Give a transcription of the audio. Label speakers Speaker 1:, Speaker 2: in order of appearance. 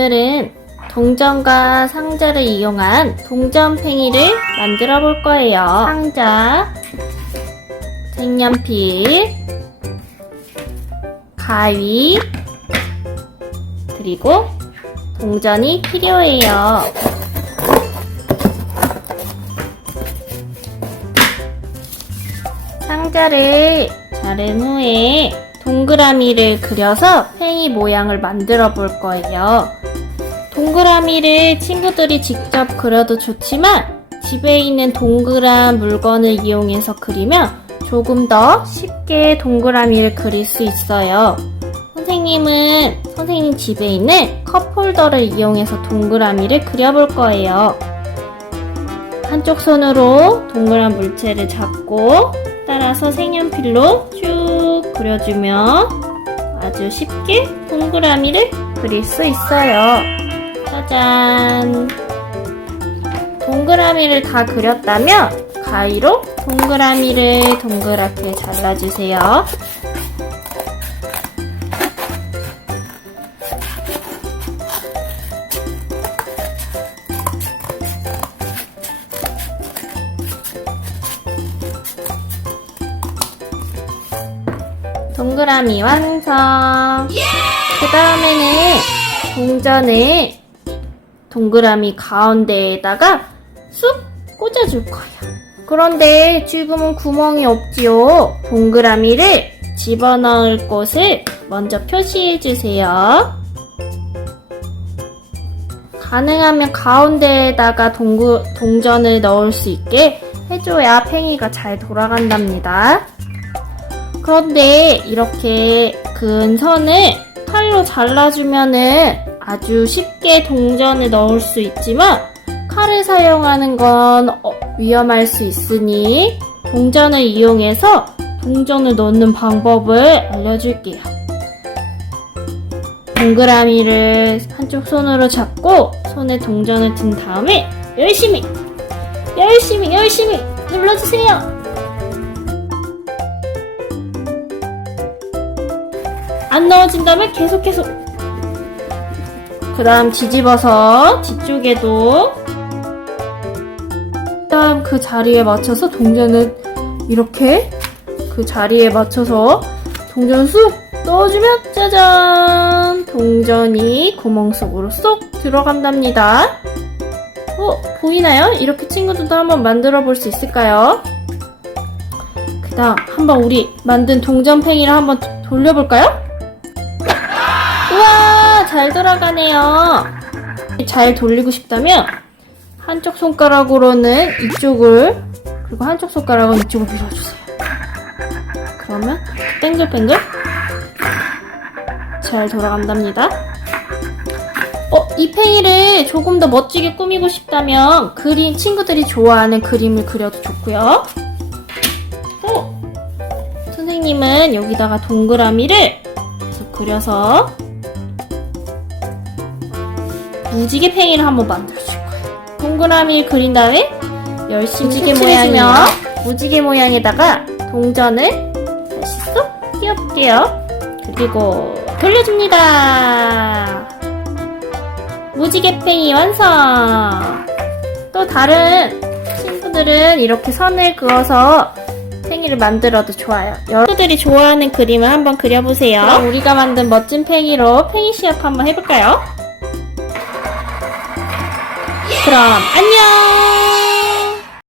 Speaker 1: 오늘은 동전과 상자를 이용한 동전팽이를 만들어 볼 거예요. 상자, 색연필, 가위, 그리고 동전이 필요해요. 상자를 자른 후에 동그라미를 그려서 팽이 모양을 만들어 볼 거예요. 동그라미를 친구들이 직접 그려도 좋지만 집에 있는 동그란 물건을 이용해서 그리면 조금 더 쉽게 동그라미를 그릴 수 있어요. 선생님은 선생님 집에 있는 컵 홀더를 이용해서 동그라미를 그려볼 거예요. 한쪽 손으로 동그란 물체를 잡고 따라서 색연필로 쭉 그려주면 아주 쉽게 동그라미를 그릴 수 있어요. 짜잔! 동그라미를 다 그렸다면 가위로 동그라미를 동그랗게 잘라주세요. 동그라미 완성! 그 다음에는 동전을 동그라미 가운데에다가 쑥 꽂아줄 거예요. 그런데 지금은 구멍이 없지요. 동그라미를 집어넣을 곳을 먼저 표시해주세요. 가능하면 가운데에다가 동구, 동전을 넣을 수 있게 해줘야 팽이가 잘 돌아간답니다. 그런데 이렇게 근 선을 칼로 잘라주면은 아주 쉽게 동전을 넣을 수 있지만 칼을 사용하는 건 어, 위험할 수 있으니 동전을 이용해서 동전을 넣는 방법을 알려줄게요. 동그라미를 한쪽 손으로 잡고 손에 동전을 든 다음에 열심히 열심히 열심히 눌러주세요. 안 넣어진다면 계속 계속 그 다음 뒤집어서 뒤쪽에도 그 다음 그 자리에 맞춰서 동전을 이렇게 그 자리에 맞춰서 동전 쑥 넣어주면 짜잔 동전이 구멍 속으로 쏙 들어간답니다 어 보이나요? 이렇게 친구들도 한번 만들어 볼 수 있을까요? 그 다음 한번 우리 만든 동전팽이를 한번 도- 돌려볼까요? 잘 돌아가네요. 잘 돌리고 싶다면 한쪽 손가락으로는 이쪽을 그리고 한쪽 손가락은 이쪽을 밀어주세요. 그러면 뱅글뱅글 잘 돌아간답니다. 어, 이 팽이를 조금 더 멋지게 꾸미고 싶다면 그림 친구들이 좋아하는 그림을 그려도 좋고요. 어, 선생님은 여기다가 동그라미를 그려서 무지개 팽이를 한번 만들어줄 거예요. 동그라미 그린 다음에 열심히 무지개 모양이면 무지개 모양에다가 동전을 다시 쏙 띄워볼게요. 그리고 돌려줍니다. 무지개 팽이 완성! 또 다른 친구들은 이렇게 선을 그어서 팽이를 만들어도 좋아요. 여러분들이 좋아하는 그림을 한번 그려보세요. 우리가 만든 멋진 팽이로 팽이 시합 한번 해볼까요? 그럼 안녕!